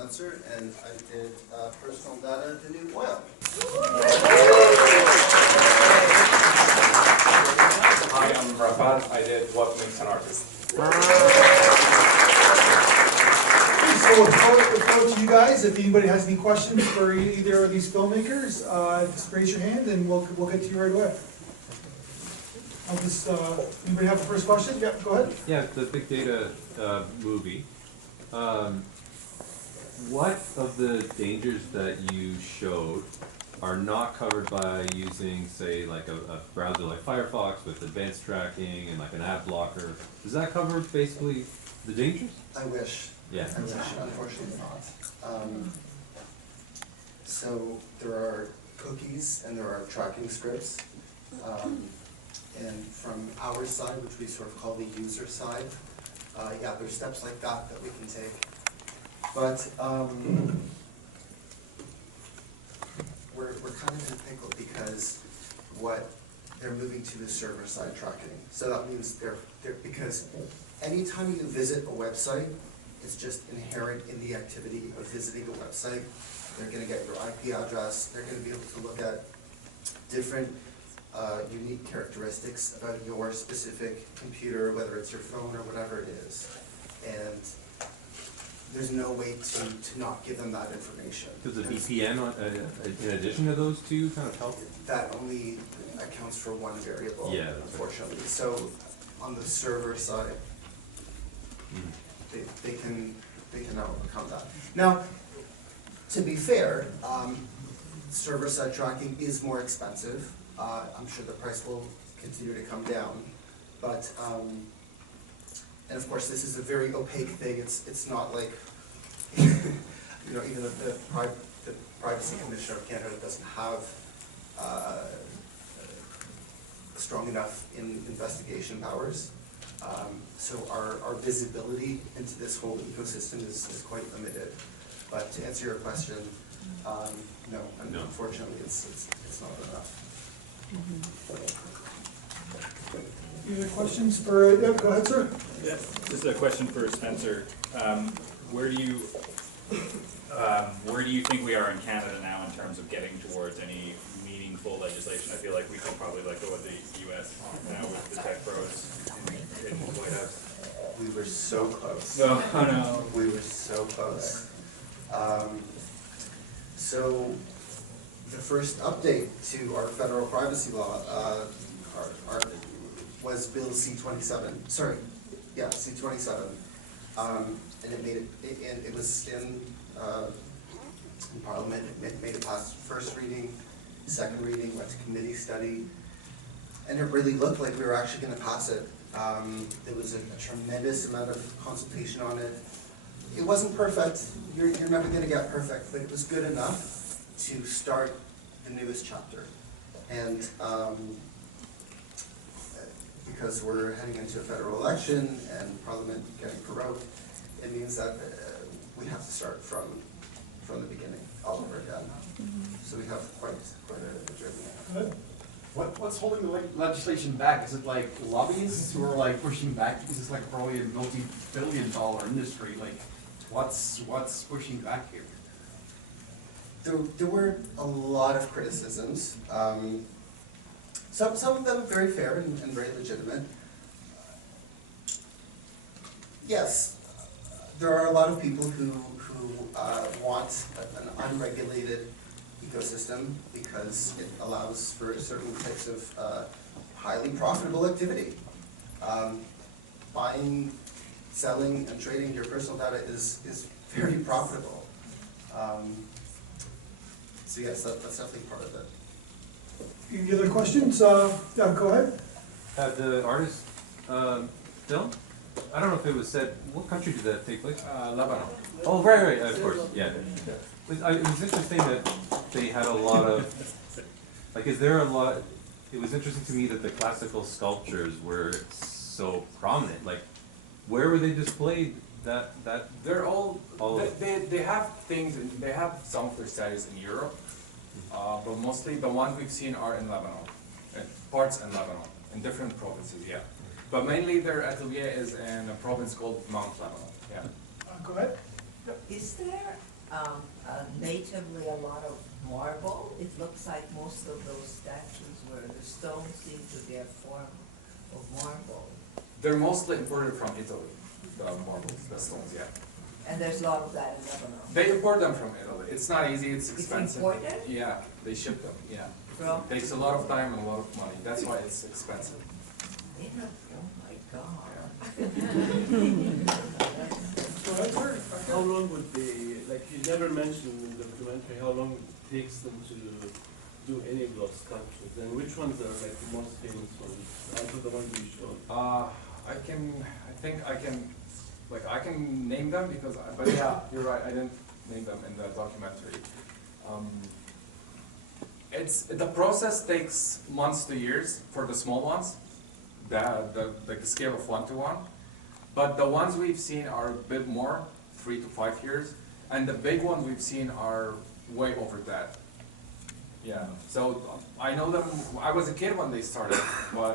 Spencer, and I did personal data, the new oil. Hi, I'm Raafat. I did What Makes an Artist. So we'll throw it to you guys. If anybody has any questions for either of these filmmakers, just raise your hand and we'll get to you right away. I'll just, anybody have the first question? Yep, go ahead. Yeah, the big data movie. What of the dangers that you showed are not covered by using, say, like a browser like Firefox with advanced tracking and like an ad blocker? Does that cover basically the dangers? I wish. Yeah. I wish, unfortunately not. So there are cookies and there are tracking scripts. And from our side, which we sort of call the user side, yeah, there's steps like that that we can take. But we're kind of in a pickle because what they're moving to is server-side tracking. So that means because anytime you visit a website, it's just inherent in the activity of visiting a website. They're going to get your IP address. They're going to be able to look at different unique characteristics about your specific computer, whether it's your phone or whatever it is. And there's no way to not give them that information. Does a VPN, in addition to those two, kind of help? That only accounts for one variable, yeah, unfortunately. Right. So on the server side, they can overcome that. Now, to be fair, server-side tracking is more expensive. I'm sure the price will continue to come down, but and of course this is a very opaque thing. It's not like you know, even the Privacy Commissioner of Canada doesn't have strong enough investigation powers. So our visibility into this whole ecosystem is quite limited. But to answer your question, no, unfortunately, it's not enough. Any other questions for? Yeah, go ahead, sir. Yeah, this is a question for Spencer. Where do you think we are in Canada now in terms of getting towards any meaningful legislation? I feel like we could probably let go of the U.S. now with the tech pros in the White House. We were so close. No, no. We were so close. So the first update to our federal privacy law was Bill C-27. Sorry, yeah, C-27, and it made it. It was in Parliament. It made it past first reading, second reading, went to committee study, and it really looked like we were actually going to pass it. There was a tremendous amount of consultation on it. It wasn't perfect. You're never going to get perfect, but it was good enough to start the newest chapter. And because we're heading into a federal election and Parliament getting prorogued, it means that we have to start from the beginning, all over again. So we have quite a journey. What's holding the legislation back? Is it like lobbyists who are like pushing back because it's like probably a multi-billion-dollar industry? Like, what's pushing back here? There were a lot of criticisms. Some of them very fair and very legitimate. Yes, there are a lot of people who want an unregulated ecosystem because it allows for certain types of highly profitable activity. Buying, selling, and trading your personal data is very profitable. So yes, that's definitely part of it. Any other questions? Yeah, go ahead. The artist film? I don't know if it was said, what country did that take place? Lebanon. Oh, right, of course, yeah. It was interesting that they had a lot of, like, is there a lot, it was interesting to me that the classical sculptures were so prominent. Like, where were they displayed? They're all they have things, they have some of their studies in Europe, but mostly the ones we've seen are in Lebanon, parts in Lebanon, in different provinces, yeah. But mainly their atelier is in a province called Mount Lebanon, yeah. Go ahead. Is there natively a lot of marble. It looks like most of those statues where the stones seem to be a form of marble. They're mostly imported from Italy, the marbles, the stones, yeah. And there's a lot of that in Lebanon. They import them from Italy. It's not easy, it's expensive. imported? Yeah, they ship them, yeah. From? It takes a lot of time and a lot of money. That's why it's expensive. Oh my God. How long would they, like you never mentioned in the documentary, how long it takes them to do any of those sculptures? And which ones are like the most famous ones out of the ones you showed? I can name them because, but yeah, you're right, I didn't name them in the documentary. The process takes months to years for the small ones, the scale of 1 to 1. But the ones we've seen are a bit more, 3 to 5 years, and the big ones we've seen are way over that. Yeah, so I know them, I was a kid when they started, but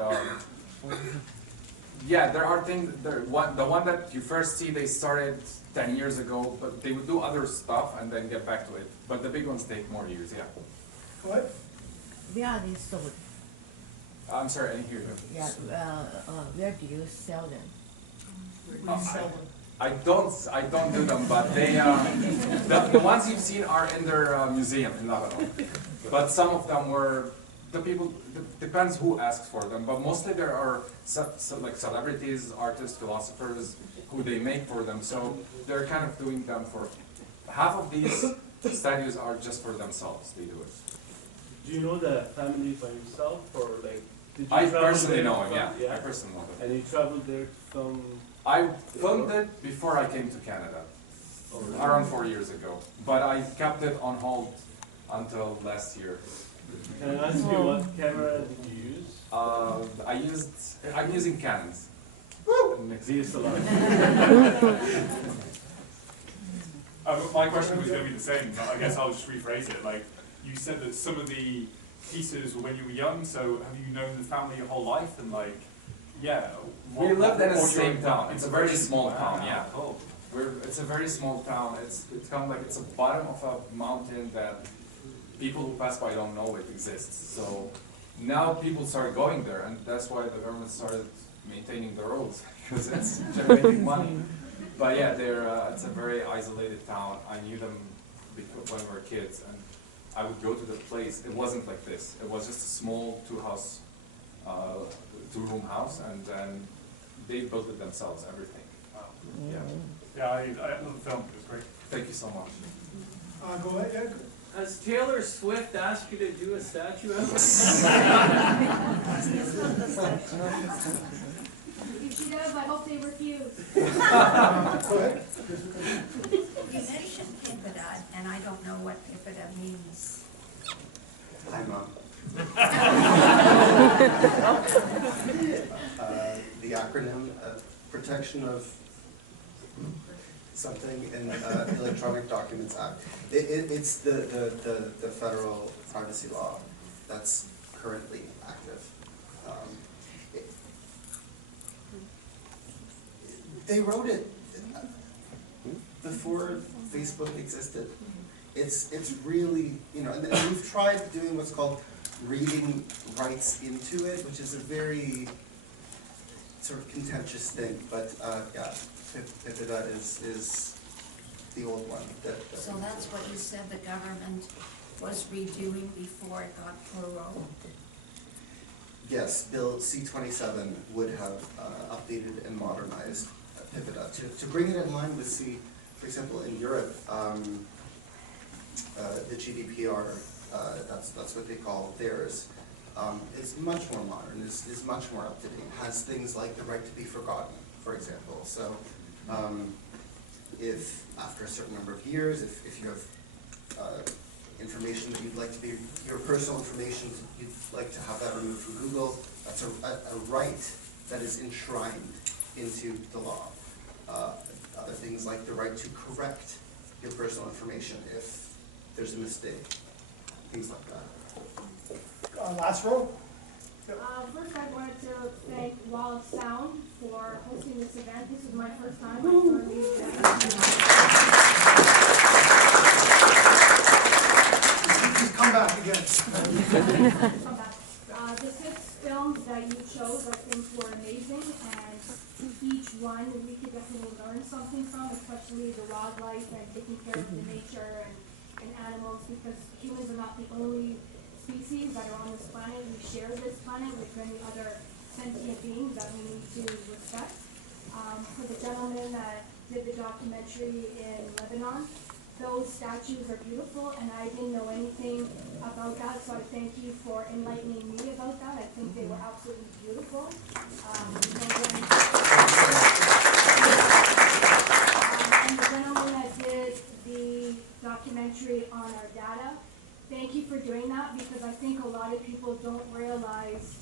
yeah, there are things, the one that you first see, they started 10 years ago, but they would do other stuff and then get back to it. But the big ones take more years, yeah. What? Where are they sold? I'm sorry, I didn't hear you. Yeah, where do you sell them? I don't do them, but they, the ones you've seen are in their museum in Lebanon. But some of them were, depends who asks for them, but mostly there are like celebrities, artists, philosophers, who they make for them, so they're kind of doing them for, half of these statues are just for themselves, they do it. Do you know the family by yourself, or like, did you I travel personally there know him, from- yeah, I personally know him. And you traveled there from, I filmed it before I came to Canada, around 4 years ago, but I kept it on hold until last year. can I ask you what camera did you use? I'm using Canons. DSLR. My question was going to be the same, but I guess I'll just rephrase it. Like, you said that some of the pieces were when you were young, so have you known the family your whole life? And like, yeah. We lived in the what's your same town. It's a very inspiration? small town, Wow, yeah. cool. It's a very small town. It's kind of like it's a bottom of a mountain that people who pass by don't know it exists. So now people start going there, and that's why the government started maintaining the roads because it's generating money. But yeah, it's a very isolated town. I knew them when we were kids, and I would go to the place. It wasn't like this. It was just a small two-room house, and then they built it themselves, everything. Yeah. Yeah, I love the film. It was great. Thank you so much. Go ahead, yeah. Has Taylor Swift asked you to do a statue of If she does, I hope they refuse. Go ahead. You mentioned Pipida, and I don't know what Pipida means. Hi, Mom. The acronym, Protection of something in the Electronic Documents Act. It's the federal privacy law that's currently active. They wrote it before Facebook existed. It's really, and we've tried doing what's called reading rights into it, which is a very sort of contentious thing, but yeah, Pipida is the old one. So that's what you said the government was redoing before it got paroled? Yes, Bill C-27 would have updated and modernized Pipida to bring it in line with, for example, in Europe, the GDPR, that's what they call theirs, is much more modern, is much more up to date, has things like the right to be forgotten, for example. So if after a certain number of years, if you have information that you'd like to be, your personal information, you'd like to have that removed from Google, that's a right that is enshrined into the law. Other things like the right to correct your personal information if there's a mistake, things like that. Last row. First, I wanted to thank Wall of Sound for hosting this event. This is my first time. I Come back. The 6 films that you chose, I think, were amazing, and each one we could definitely learn something from, especially the wildlife and taking care of the nature and animals, because humans are not the only species that are on this planet. We share this planet with many other sentient beings that we need to respect. For the gentleman that did the documentary in Lebanon, those statues are beautiful, and I didn't know anything about that, so I thank you for enlightening me about that. I think they were absolutely beautiful. And the gentleman that did the documentary on our data, thank you for doing that, because I think a lot of people don't realize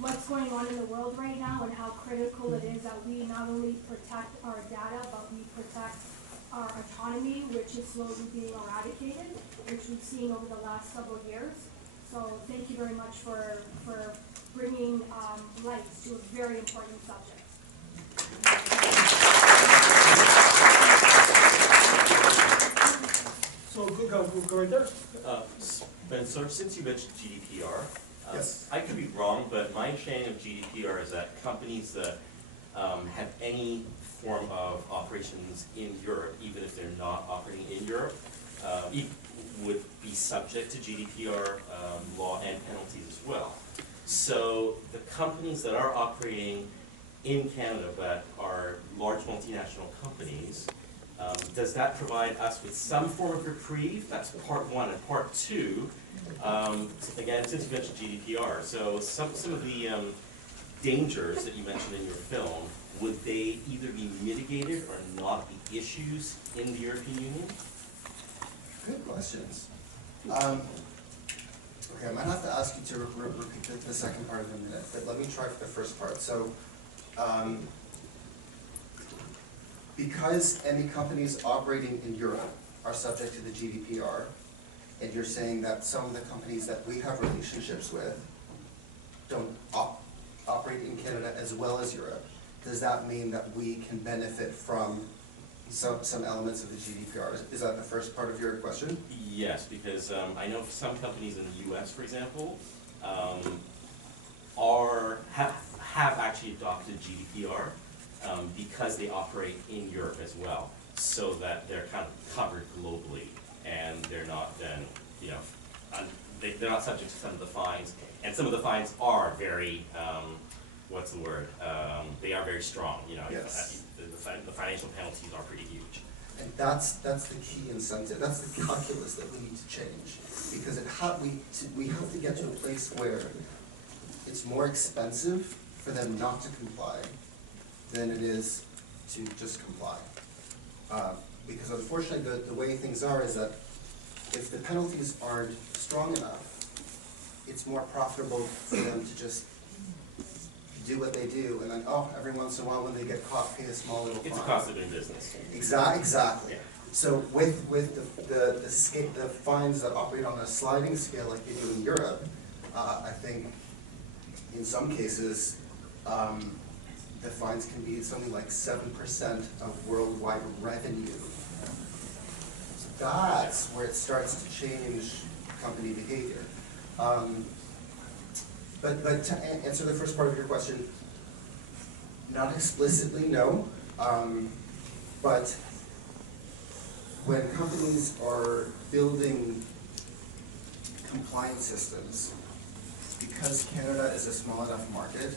what's going on in the world right now and how critical it is that we not only protect our data, but we protect our autonomy, which is slowly being eradicated, which we've seen over the last several years. So thank you very much for bringing light to a very important subject. So go right there. Spencer, since you mentioned GDPR, Yes. I could be wrong, but my understanding of GDPR is that companies that have any form of operations in Europe, even if they're not operating in Europe, would be subject to GDPR law and penalties as well. So the companies that are operating in Canada that are large multinational companies, does that provide us with some form of reprieve? That's part one. And part two, again, since you mentioned GDPR, so some of the dangers that you mentioned in your film, would they either be mitigated or not be issues in the European Union? Good questions. Okay, I might have to ask you to repeat the second part in a minute, but let me try for the first part. So, because any companies operating in Europe are subject to the GDPR, and you're saying that some of the companies that we have relationships with don't operate in Canada as well as Europe, does that mean that we can benefit from some elements of the GDPR? Is that the first part of your question? Yes, because I know some companies in the US, for example, have actually adopted GDPR because they operate in Europe as well, so that they're kind of covered globally, and they're not then, you know, they're not subject to some of the fines, and some of the fines are very, what's the word? They are very strong, you know. Yes. The financial penalties are pretty huge. And that's the key incentive, that's the calculus that we need to change. Because we have to get to a place where it's more expensive for them not to comply than it is to just comply. Because unfortunately, the way things are is that if the penalties aren't strong enough, it's more profitable for them to just do what they do, and then, every once in a while when they get caught, pay a small little fine. It's a cost of doing business. Exactly. Yeah. So with the fines that operate on a sliding scale like they do in Europe, I think in some cases, the fines can be something like 7% of worldwide revenue. So that's where it starts to change company behavior. But to answer the first part of your question, not explicitly, no. But when companies are building compliance systems, because Canada is a small enough market,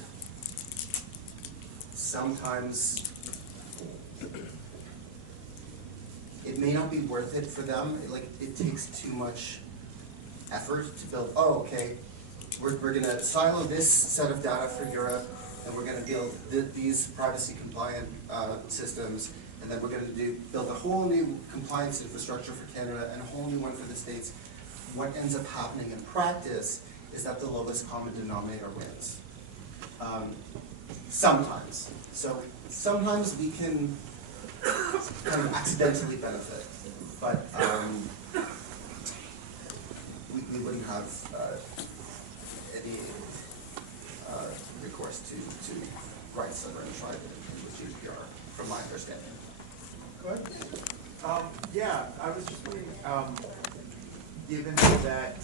sometimes it may not be worth it for them. It takes too much effort to build, okay, we're gonna silo this set of data for Europe, and we're gonna build these privacy compliant systems, and then we're gonna build a whole new compliance infrastructure for Canada and a whole new one for the States. What ends up happening in practice is that the lowest common denominator wins. Sometimes. So sometimes we can kind of accidentally benefit, but we wouldn't have any recourse to rights that are enshrined with GDPR, from my understanding. Go ahead. Yeah, I was just wondering, given that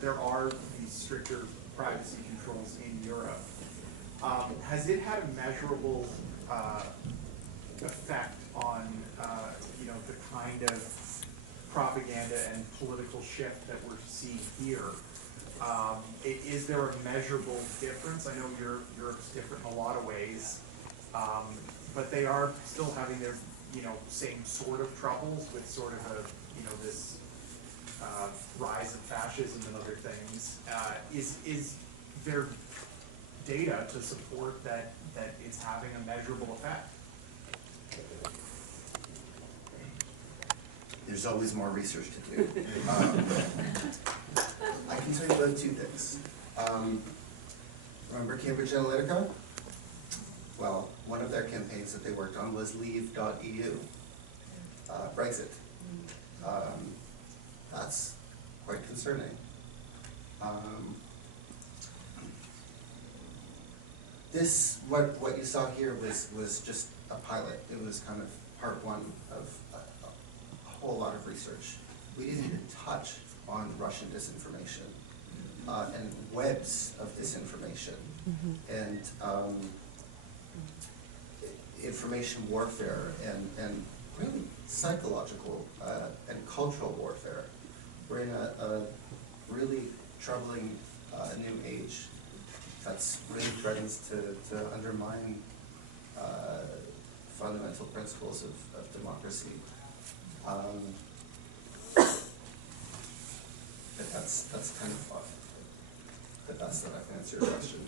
there are these stricter privacy controls in Europe, has it had a measurable effect on you know, the kind of propaganda and political shift that we're seeing here? Is there a measurable difference? I know Europe's different in a lot of ways, but they are still having their, you know, same sort of troubles with sort of a, you know, this rise of fascism and other things. Is there data to support that it's having a measurable effect? There's always more research to do. I can tell you about two things. Remember Cambridge Analytica? Well, one of their campaigns that they worked on was leave.eu, Brexit. That's quite concerning. This, what you saw here was just a pilot. It was kind of part one of a whole lot of research. We didn't even touch on Russian disinformation and webs of disinformation and information warfare and really psychological and cultural warfare. We're in a really troubling new age that's really threatens to undermine fundamental principles of democracy. But that's kind of the best that I can answer your question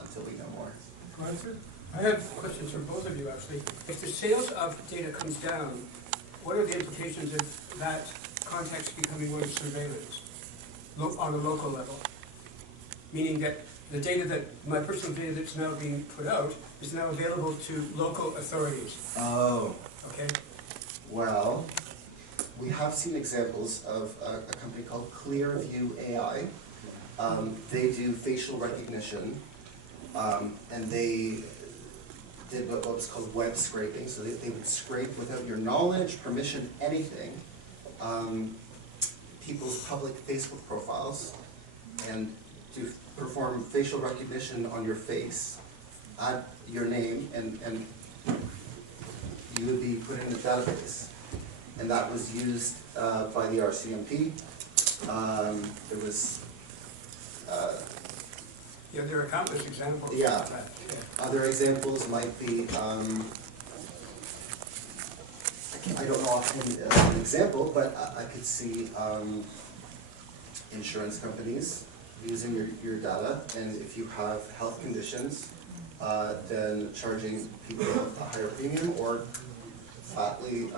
until we know more. Answer? I have questions for both of you, actually. If the sales of data comes down, what are the implications of that context becoming more surveillance on a local level? Meaning that the data that, my personal data that's now being put out is now available to local authorities. Oh. Okay. Well, we have seen examples of a company called Clearview AI. They do facial recognition, and they did what was called web scraping. So they would scrape without your knowledge, permission, anything, people's public Facebook profiles, and to perform facial recognition on your face, add your name, and you would be put in a database. And that was used by the RCMP. There was... yeah, there are countless examples yeah. of that. Yeah. Other examples might be, I don't know offhand an example, but I could see insurance companies using your data, and if you have health conditions, then charging people a higher premium or flatly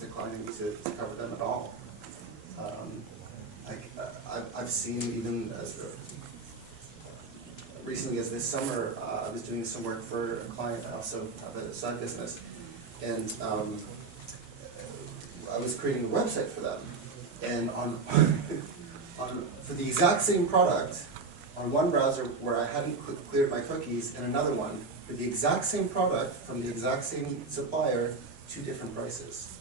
declining to cover them at all. I've seen even as recently as this summer, I was doing some work for a client. I also have a side business, and I was creating a website for them, and for the exact same product, on one browser where I hadn't cleared my cookies, and another one for the exact same product from the exact same supplier, 2 different prices.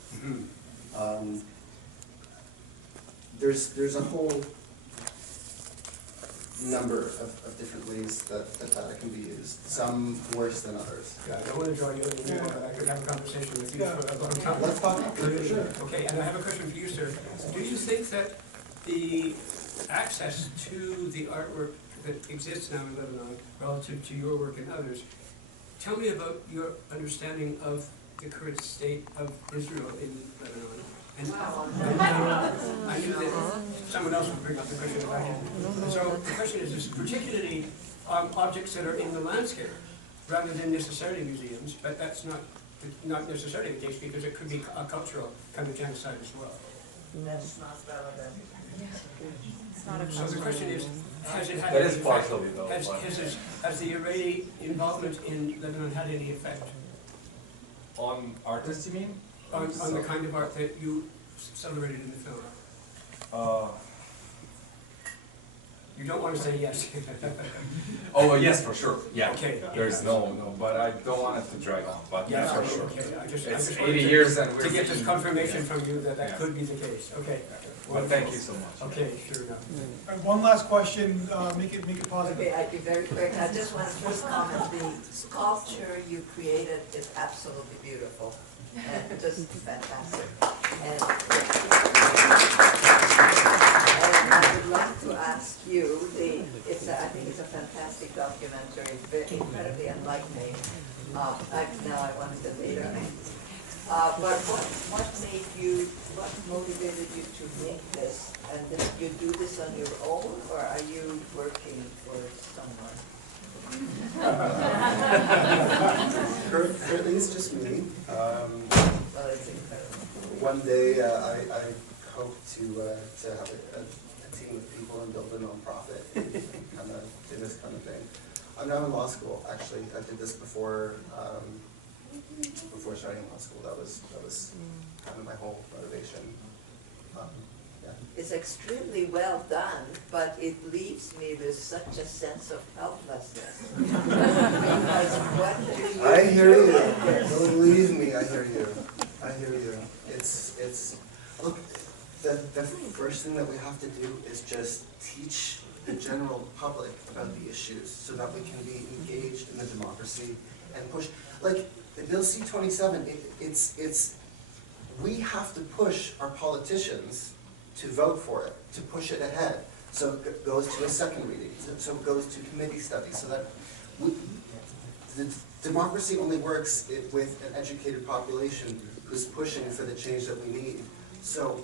There's a whole number of different ways that data can be used, some worse than others. Yeah, I don't want to draw you in more, but I could have a conversation with you for a long time. Let's talk. Sure. Okay, and I have a question for you, sir. Do you think that the access to the artwork that exists now in Lebanon relative to your work and others, tell me about your understanding of the current state of Israel in Lebanon. And I knew that someone else would bring up the question about it. And so the question is particularly objects that are in the landscape rather than necessarily museums, but that's not necessarily the case because it could be a cultural kind of genocide as well. That's not relevant. So the question is, has it had That any is effect? partially though. Has the Israeli involvement in Lebanon had any effect? On artists, you mean? On the kind of art that you celebrated in the film? You don't want to say yes. Oh, yes, for sure, yeah. Okay. There's no, but I don't want it to drag on, but yeah, for sure. Okay, I just It's wanted 80 to- years and we're. to get this thinking- confirmation yeah. from you that that Yeah. could be the case, okay. But thank you so much. Okay, sure enough. All right, one last question, make it positive. Okay, I'll be very quick. I just want to first comment, the sculpture you created is absolutely beautiful and just fantastic. And I would like to ask you, I think it's a fantastic documentary, very incredibly enlightening. Now I wanted the later name. But what motivated you to make this? And did you do this on your own, or are you working for someone? Currently, it's just me. Well, it's incredible. One day, I hope to have a team of people and build a nonprofit and kind of do this kind of thing. I'm now in law school, actually. I did this before starting law school. That was kind of my whole motivation. Yeah. It's extremely well done, but it leaves me with such a sense of helplessness. Because what do you I hear do you. with this? Believe me, I hear you. I hear you. It's look, the first thing that we have to do is just teach the general public about the issues so that we can be engaged in the democracy and push. Like the Bill C-27, we have to push our politicians to vote for it, to push it ahead. So it goes to a second reading, so it goes to committee study, so that the democracy only works with an educated population who's pushing for the change that we need. So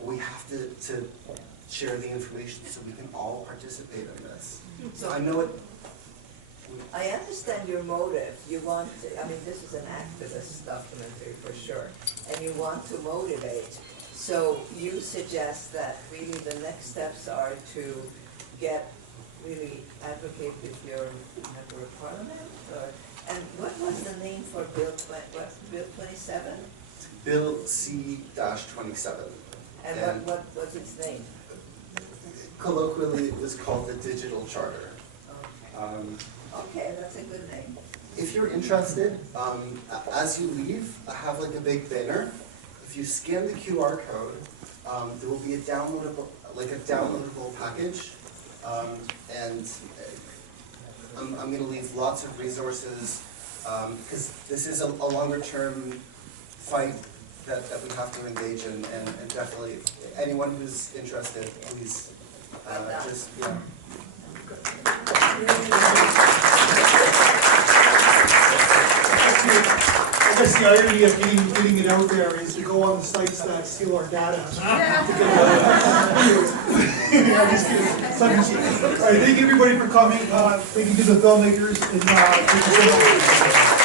we have to share the information so we can all participate in this. So I know it. I understand your motive. You want, this is an activist documentary for sure, and you want to motivate. So you suggest that really the next steps are to advocate with your member of parliament, and what was the name for Bill 27? Bill C-27. And what was its name? Colloquially, it was called the Digital Charter. Okay, that's a good name. If you're interested, as you leave, I have like a big banner. If you scan the QR code, there will be a downloadable package, and I'm going to leave lots of resources because this is a longer-term fight that we have to engage in, and definitely anyone who's interested, please just I guess the irony of getting it out there is to go on the sites that steal our data. All right, thank you everybody for coming. Thank you to the filmmakers. And, thank you so much.